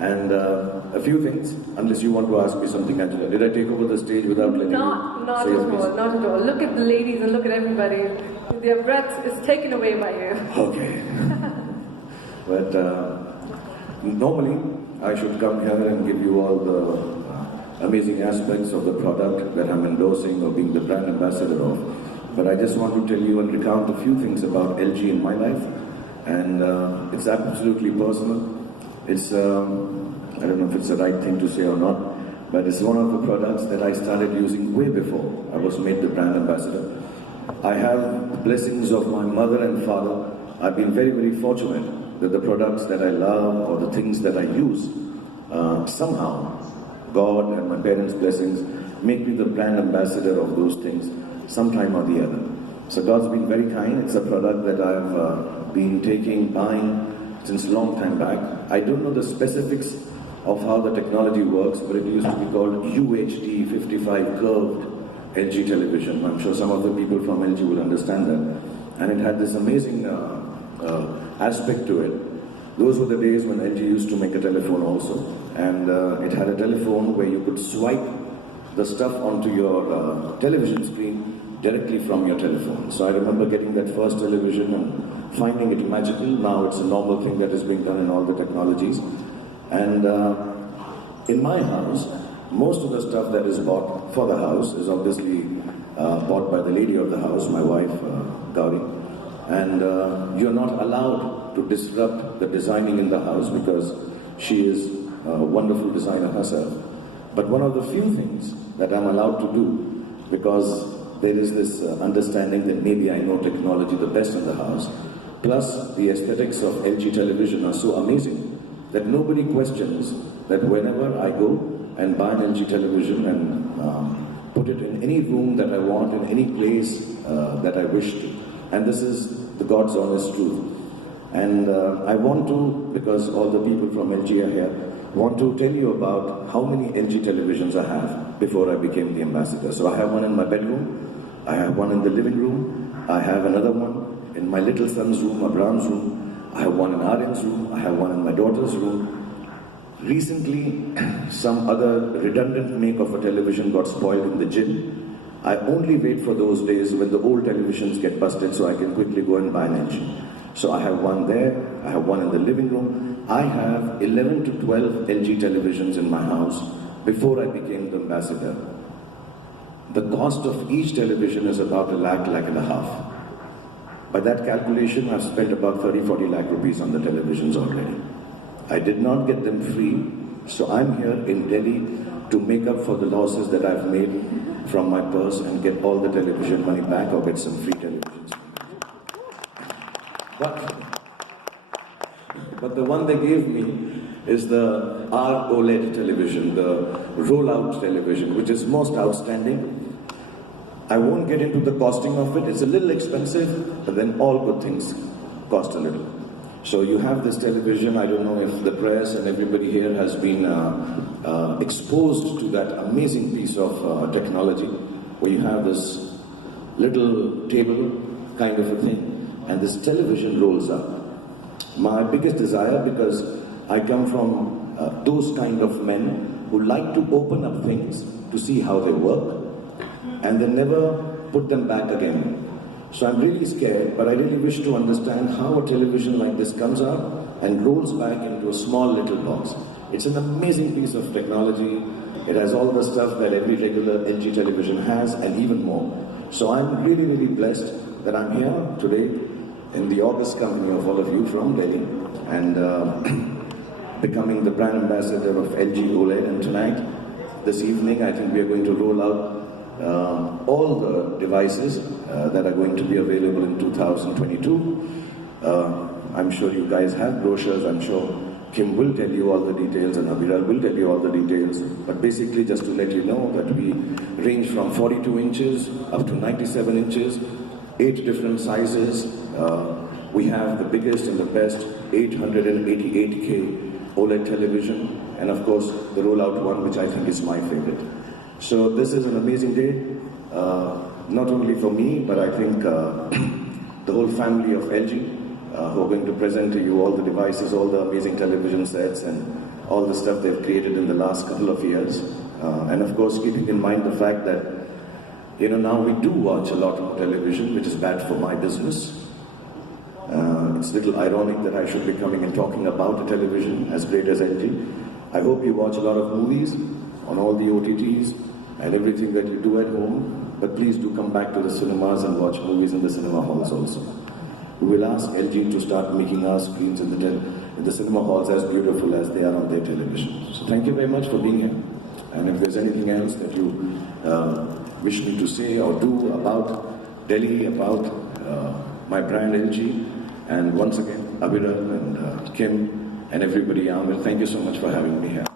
And a few things, unless you want to ask me something, Angela. Did I take over the stage without letting you Not say at your piece? all, not at all. Look at the ladies and look at everybody. Their breath is taken away by you. Okay. But normally, I should come here and give you all the amazing aspects of the product that I'm endorsing or being the brand ambassador of. But I just want to tell you and recount a few things about LG in my life. And it's absolutely personal. It's, I don't know if it's the right thing to say or not, but it's one of the products that I started using way before I was made the brand ambassador. I have the blessings of my mother and father. I've been very, very fortunate that the products that I love or the things that I use, somehow, God and my parents' blessings make me the brand ambassador of those things sometime or the other. So God's been very kind. It's a product that I've been buying since a long time back. I don't know the specifics of how the technology works, but it used to be called UHD 55 curved LG television. I'm sure some of the people from LG will understand that. And it had this amazing aspect to it. Those were the days when LG used to make a telephone also. And it had a telephone where you could swipe the stuff onto your television screen directly from your telephone. So I remember getting that first television and finding it magical. Now it's a normal thing that is being done in all the technologies. And in my house, most of the stuff that is bought for the house is obviously bought by the lady of the house, my wife, Gauri. And you're not allowed to disrupt the designing in the house because she is a wonderful designer herself. But one of the few things that I'm allowed to do, because there is this understanding that maybe I know technology the best in the house, plus the aesthetics of LG television are so amazing that nobody questions that whenever I go and buy an LG television and put it in any room that I want, in any place that I wish to. And this is the God's honest truth. And I want to, because all the people from LG are here, want to tell you about how many LG televisions I have before I became the ambassador. So I have one in my bedroom, I have one in the living room, I have another one in my little son's room, Abraham's room, I have one in Aryan's room, I have one in my daughter's room. Recently, some other redundant make of a television got spoiled in the gym. I only wait for those days when the old televisions get busted so I can quickly go and buy an LG. So I have one there, I have one in the living room. I have 11 to 12 LG televisions in my house before I became the ambassador. The cost of each television is about a lakh and a half. By that calculation, I've spent about 30-40 lakh rupees on the televisions already. I did not get them free, so I'm here in Delhi to make up for the losses that I've made from my purse and get all the television money back or get some free televisions. But the one they gave me is the OLED television, the rollout television, which is most outstanding. I won't get into the costing of it. It's a little expensive, but then all good things cost a little. So you have this television. I don't know if the press and everybody here has been exposed to that amazing piece of technology, where you have this little table kind of a thing, and this television rolls up. My biggest desire, because I come from those kind of men who like to open up things to see how they work, and they never put them back again. So I'm really scared, but I really wish to understand how a television like this comes out and rolls back into a small little box. It's an amazing piece of technology. It has all the stuff that every regular LG television has and even more. So I'm really, really blessed that I'm here today in the august company of all of you from Delhi and becoming the brand ambassador of LG OLED. And tonight, this evening, I think we are going to roll out all the devices that are going to be available in 2022. I'm sure you guys have brochures. I'm sure Kim will tell you all the details and Abiral will tell you all the details. But basically, just to let you know that we range from 42 inches up to 97 inches, 8 different sizes. We have the biggest and the best 888K OLED television, and of course the rollout one, which I think is my favorite. So this is an amazing day, not only for me, but I think the whole family of LG, who are going to present to you all the devices, all the amazing television sets, and all the stuff they've created in the last couple of years. And of course, keeping in mind the fact that, now we do watch a lot of television, which is bad for my business. It's a little ironic that I should be coming and talking about a television as great as LG. I hope you watch a lot of movies on all the OTTs and everything that you do at home, but please do come back to the cinemas and watch movies in the cinema halls also. We will ask LG to start making our screens in the cinema halls as beautiful as they are on their television. So thank you very much for being here. And if there's anything else that you wish me to say or do about Delhi, about my brand LG, and once again, Abhiram and Kim and everybody, Amir, thank you so much for having me here.